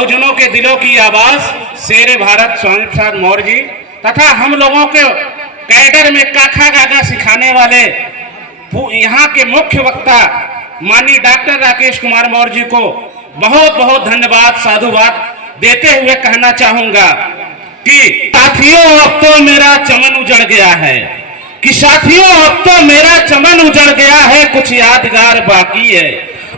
बहुजनों के दिलों की आवाज शेर भारत स्वामी प्रसाद मौर्य जी तथा हम लोगों के कैडर में काखा गागा सिखाने वाले यहाँ के मुख्य वक्ता माननीय डॉक्टर राकेश कुमार मौर्य जी को बहुत बहुत धन्यवाद साधुवाद देते हुए कहना चाहूंगा कि साथियों अब तो मेरा चमन उजड़ गया है, कि साथियों अब तो मेरा चमन उजड़ गया है, कुछ यादगार बाकी है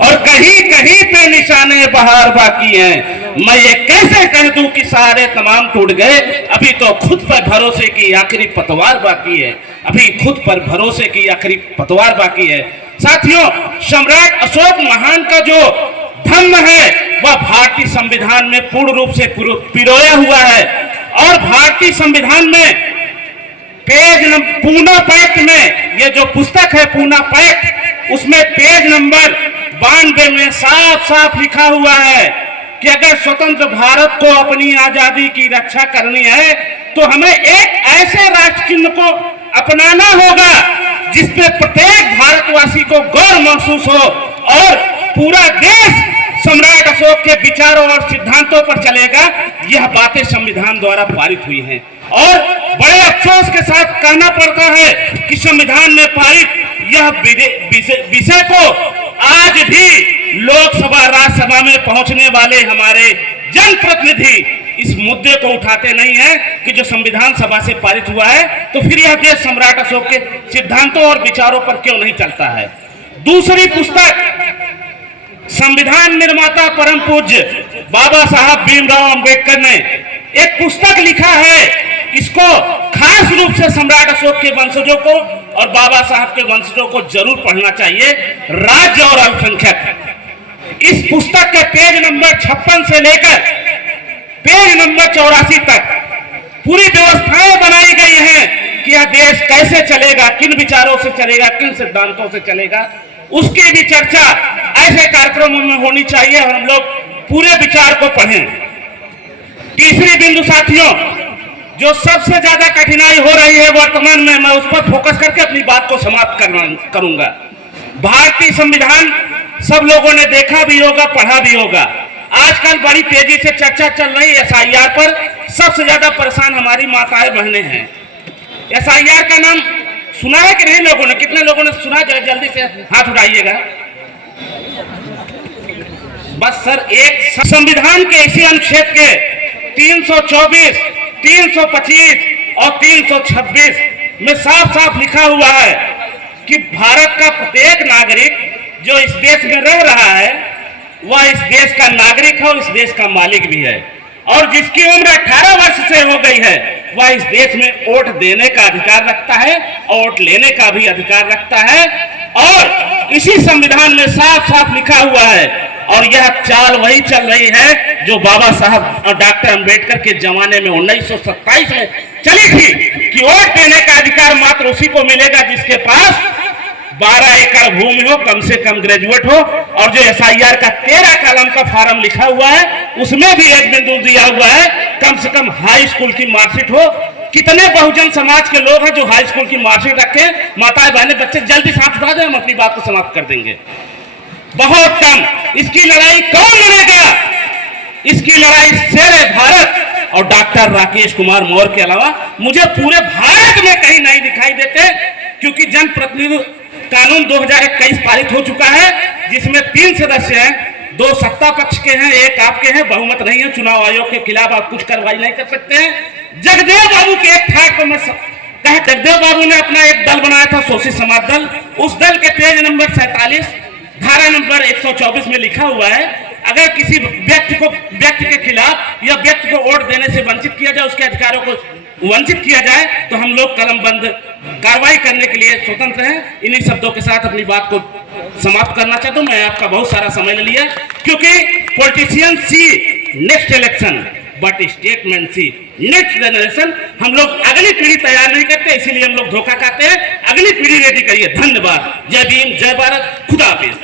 और कहीं कहीं पे निशाने बहार बाकी हैं। मैं ये कैसे कह दूं कि सारे तमाम टूट गए, अभी तो खुद पर भरोसे की आखिरी पतवार बाकी है, अभी खुद पर भरोसे की आखिरी पतवार बाकी है। साथियों, सम्राट अशोक महान का जो धम्म है वह भारतीय संविधान में पूर्ण रूप से पिरोया हुआ है और भारतीय संविधान में पूना पैक्ट में ये जो पुस्तक है पूना पैक्ट, उसमें पेज नंबर 92 में साफ साफ लिखा हुआ है कि अगर स्वतंत्र भारत को अपनी आजादी की रक्षा करनी है तो हमें एक ऐसे राष्ट्र चिन्ह को अपनाना होगा जिसपे प्रत्येक भारतवासी को गौरव महसूस हो और पूरा देश सम्राट अशोक के विचारों और सिद्धांतों पर चलेगा। यह बातें संविधान द्वारा पारित हुई हैं और बड़े अफसोस के साथ कहना पड़ता है कि संविधान में पारित यह विषय को आज भी लोकसभा राज्यसभा में पहुंचने वाले हमारे जनप्रतिनिधि इस मुद्दे को उठाते नहीं है कि जो संविधान सभा से पारित हुआ है तो फिर यह देश सम्राट अशोक के सिद्धांतों और विचारों पर क्यों नहीं चलता है। दूसरी पुस्तक संविधान निर्माता परम पूज्य बाबा साहब भीमराव अंबेडकर ने एक पुस्तक लिखा है, इसको खास रूप से सम्राट अशोक के वंशजों को और बाबा साहब के वंशजों को जरूर पढ़ना चाहिए, राज्य और अल्पसंख्यक। इस पुस्तक के पेज नंबर 56 से लेकर पेज नंबर 84 तक पूरी व्यवस्थाएं बनाई गई हैं कि यह देश कैसे चलेगा, किन विचारों से चलेगा, किन सिद्धांतों से चलेगा, उसकी भी चर्चा ऐसे कार्यक्रमों में होनी चाहिए और हम लोग पूरे विचार को पढ़ें। तीसरी बिंदु साथियों, जो सबसे ज्यादा कठिनाई हो रही है वर्तमान में, मैं उस पर फोकस करके अपनी बात को समाप्त करूंगा। भारतीय संविधान सब लोगों ने देखा भी होगा, पढ़ा भी होगा। आजकल बड़ी तेजी से चर्चा चल रही SIR पर। सबसे ज्यादा परेशान हमारी माताएं बहनें हैं। SIR का नाम सुना है कि नहीं लोगों ने? कितने लोगों ने सुना? जल्दी से हाथ उठाइएगा। बस सर, एक संविधान के इसी अनुच्छेद के 324, 325 और 326 में साफ साफ लिखा हुआ है कि भारत का प्रत्येक नागरिक जो इस देश में रह रहा है वह इस देश का नागरिक है और इस देश का मालिक भी है और जिसकी उम्र 18 वर्ष से हो गई है वह इस देश में वोट देने का अधिकार रखता है और वोट लेने का भी अधिकार रखता है। और इसी संविधान में साफ साफ लिखा हुआ है और यह चाल वही चल रही है जो बाबा साहब और डॉक्टर अंबेडकर के जमाने में 1927 में चली थी कि वोट देने का अधिकार मात्र उसी को मिलेगा जिसके पास 12 एकड़ भूमि हो, कम से कम ग्रेजुएट हो। और जो SIR का 13 कॉलम का फॉर्म लिखा हुआ है उसमें भी एक बिंदु दिया हुआ है, कम से कम हाई स्कूल की मार्कशीट हो। कितने बहुजन समाज के लोग हैं जो हाई स्कूल की मार्कशीट रखे? माताएं बहनें बच्चे जल्दी साथ उठा दें, हम अपनी बात को समाप्त कर देंगे। बहुत कम। इसकी लड़ाई कौन लड़ेगा? इसकी लड़ाई शेर भारत और डॉक्टर राकेश कुमार मौर्य के अलावा मुझे पूरे भारत में कहीं नहीं दिखाई देते, क्योंकि जनप्रतिनिधि कानून 2021 पारित हो चुका है जिसमें 3 सदस्य हैं, 2 सत्ता पक्ष के हैं, 1 आपके हैं, बहुमत नहीं है। चुनाव आयोग के खिलाफ आप कुछ कार्रवाई नहीं कर सकते हैं। जगदेव बाबू के एक ठाट पर मैं जगदेव बाबू ने अपना एक दल बनाया था, शोषित समाज दल। उस दल के पेज नंबर 47 धारा नंबर 124 में लिखा हुआ है अगर किसी व्यक्ति के खिलाफ या व्यक्ति को वोट देने से वंचित किया जाए, उसके अधिकारों को वंचित किया जाए तो हम लोग कलमबंद कार्रवाई करने के लिए स्वतंत्र हैं। इन्हीं शब्दों के साथ अपनी बात को समाप्त करना चाहता हूं। मैं आपका बहुत सारा समय ले लिया क्योंकि politician see next election but statesman see next generation. हम लोग अगली पीढ़ी तैयार नहीं करते, इसीलिए हम लोग धोखा खाते हैं। अगली पीढ़ी रेडी करिए। धन्यवाद। जय भीम, जय भारत, खुदा हाफिज।